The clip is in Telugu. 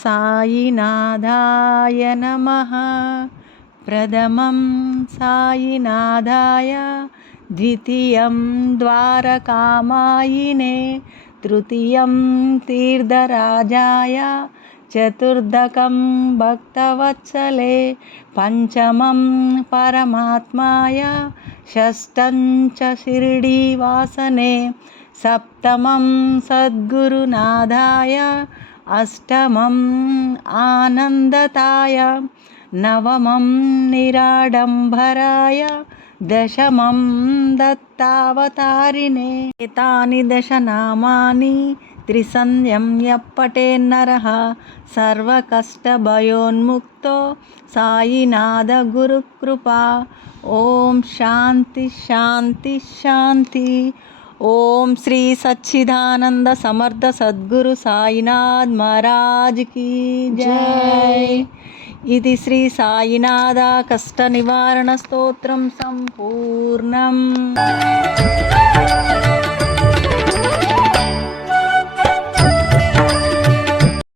సాయినాథాయ నమ. ప్రథమం సాయినాథాయ ద్వితీయం ద్వారకామాయినే తృతీయం తీర్థరాజాయ చతుర్దకం భక్తవత్సలే పంచమం పరమాత్మాయ షష్టం చ షిరిడీవాసనే సప్తమం సద్గురునాథాయ అష్టమం ఆనందతాయ నవమం నిరాడంబరాయ దశమం దత్తావతారిణే ఏతాని దశనామాని త్రిసంధ్యం యప్పటేన్నరः సర్వకష్టభయోన్ముక్తో సాయినాథ గురుకృపా. ఓం శాంతి శాంతి శాంతి. ఓం శ్రీ సచ్చిదానంద సమర్థ సద్గురు సాయినాథ్ మహారాజ్కి జై. ఇది శ్రీ సాయినాథ కష్ట నివారణ స్తోత్రం సంపూర్ణం.